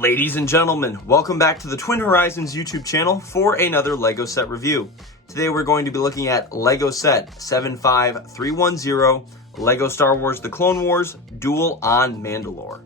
Ladies and gentlemen, welcome back to the Twin Horizons YouTube channel for another LEGO set review. Today we're going to be looking at LEGO set 75310, LEGO Star Wars The Clone Wars, Duel on Mandalore.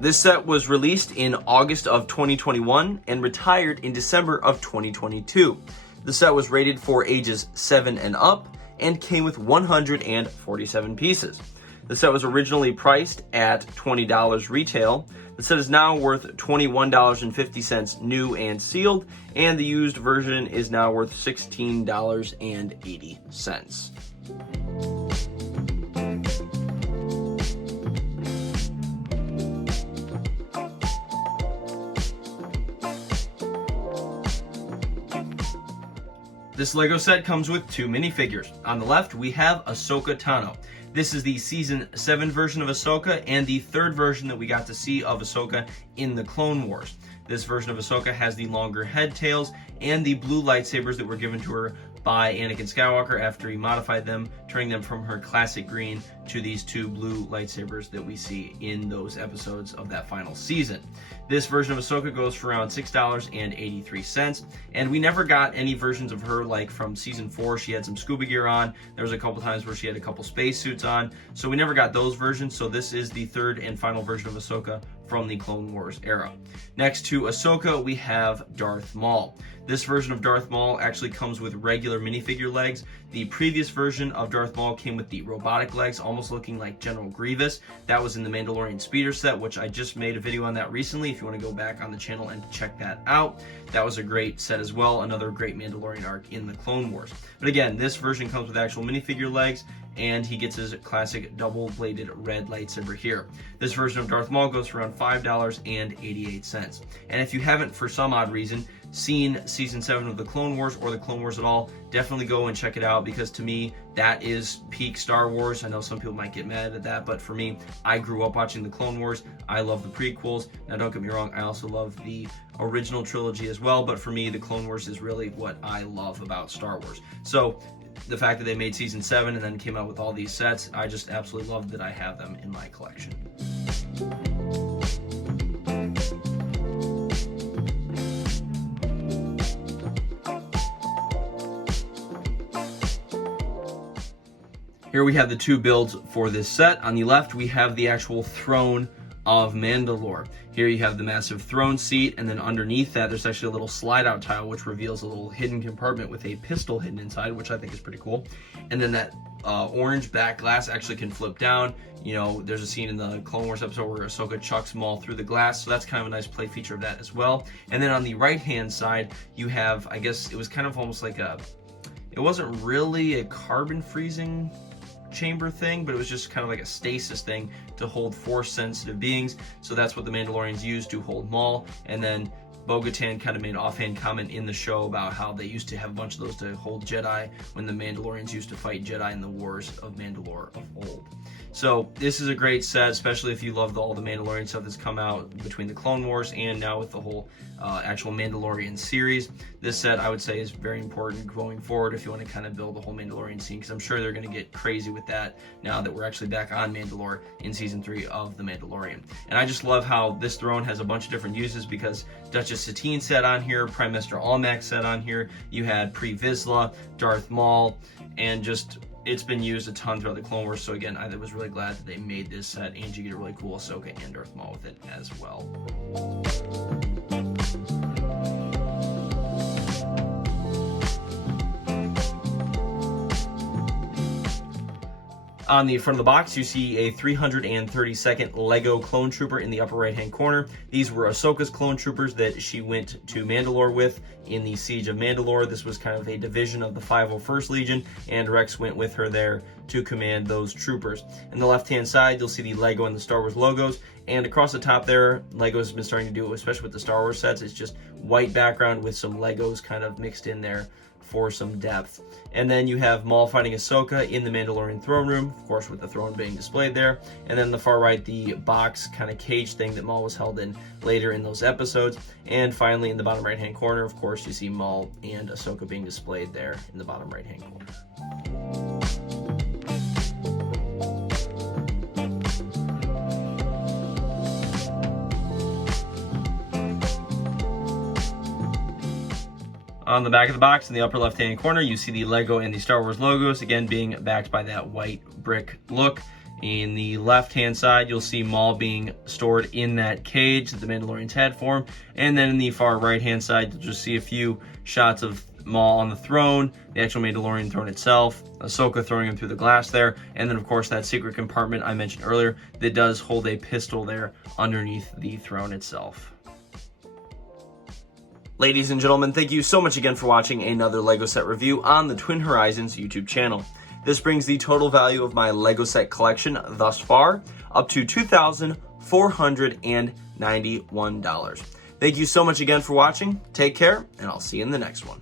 This set was released in August of 2021 and retired in December of 2022. The set was rated for ages 7 and up and came with 147 pieces. The set was originally priced at $20 retail. The set is now worth $21.50 new and sealed, and the used version is now worth $16.80. This LEGO set comes with two minifigures. On the left, we have Ahsoka Tano. This is the Season 7 version of Ahsoka and the third version that we got to see of Ahsoka in the Clone Wars. This version of Ahsoka has the longer head tails and the blue lightsabers that were given to her by Anakin Skywalker after he modified them, turning them from her classic green to these two blue lightsabers that we see in those episodes of that final season. This version of Ahsoka goes for around $6.83, and we never got any versions of her like from Season 4. She had some scuba gear on. There was a couple times where she had a couple spacesuits on, so we never got those versions, so this is the third and final version of Ahsoka from the Clone Wars era. Next to Ahsoka, we have Darth Maul. This version of Darth Maul actually comes with regular minifigure legs. The previous version of Darth Maul came with the robotic legs, almost looking like General Grievous. That was in the Mandalorian Speeder set, which I just made a video on that recently. If you want to go back on the channel and check that out, that was a great set as well. Another great Mandalorian arc in the Clone Wars. But again, this version comes with actual minifigure legs, and he gets his classic double-bladed red lightsaber here. This version of Darth Maul goes for around $5.88. And if you haven't, for some odd reason, seen Season 7 of The Clone Wars or The Clone Wars at all, definitely go and check it out, because to me, that is peak Star Wars. I know some people might get mad at that, but for me, I grew up watching The Clone Wars. I love the prequels. Now, don't get me wrong, I also love the original trilogy as well, but for me, The Clone Wars is really what I love about Star Wars. So the fact that they made Season 7 and then came out with all these sets, I just absolutely love that I have them in my collection. Here we have the two builds for this set. On the left, we have the actual throne of Mandalore. Here you have the massive throne seat, and then underneath that, there's actually a little slide-out tile, which reveals a little hidden compartment with a pistol hidden inside, which I think is pretty cool. And then that orange back glass actually can flip down. You know, there's a scene in the Clone Wars episode where Ahsoka chucks Maul through the glass, so that's kind of a nice play feature of that as well. And then on the right-hand side, you have, I guess it was kind of almost like it wasn't really a carbon freezing chamber thing, but it was just kind of like a stasis thing to hold force sensitive beings. So that's what the Mandalorians used to hold Maul. And then Bo-Katan kind of made an offhand comment in the show about how they used to have a bunch of those to hold Jedi when the Mandalorians used to fight Jedi in the wars of Mandalore of old. So this is a great set, especially if you love all the Mandalorian stuff that's come out between the Clone Wars and now with the whole actual Mandalorian series. This set, I would say, is very important going forward if you want to kind of build the whole Mandalorian scene, because I'm sure they're going to get crazy with that now that we're actually back on Mandalore in Season 3 of The Mandalorian. And I just love how this throne has a bunch of different uses, because Duchess Satine sat on here, Prime Minister Almec sat on here, you had Pre Vizsla, Darth Maul, and just it's been used a ton throughout the Clone Wars. So again, I was really glad that they made this set, and you get a really cool Ahsoka and Darth Maul with it as well. On the front of the box, you see a 332nd LEGO Clone Trooper in the upper right-hand corner. These were Ahsoka's clone troopers that she went to Mandalore with in the Siege of Mandalore. This was kind of a division of the 501st Legion, and Rex went with her there to command those troopers. In the left-hand side, you'll see the LEGO and the Star Wars logos, and across the top there, LEGO has been starting to do it, especially with the Star Wars sets. It's just white background with some Legos kind of mixed in there for some depth. And then you have Maul fighting Ahsoka in the Mandalorian throne room, of course with the throne being displayed there. And then on the far right, the box kind of cage thing that Maul was held in later in those episodes. And finally, in the bottom right hand corner, of course, you see Maul and Ahsoka being displayed there in the bottom right hand corner. On the back of the box in the upper left-hand corner, you see the Lego and the Star Wars logos, again being backed by that white brick look. In the left-hand side, you'll see Maul being stored in that cage that the Mandalorians had for him. And then in the far right-hand side, you'll just see a few shots of Maul on the throne, the actual Mandalorian throne itself, Ahsoka throwing him through the glass there, and then of course that secret compartment I mentioned earlier that does hold a pistol there underneath the throne itself. Ladies and gentlemen, thank you so much again for watching another LEGO set review on the Twin Horizons YouTube channel. This brings the total value of my LEGO set collection thus far up to $2,491. Thank you so much again for watching. Take care, and I'll see you in the next one.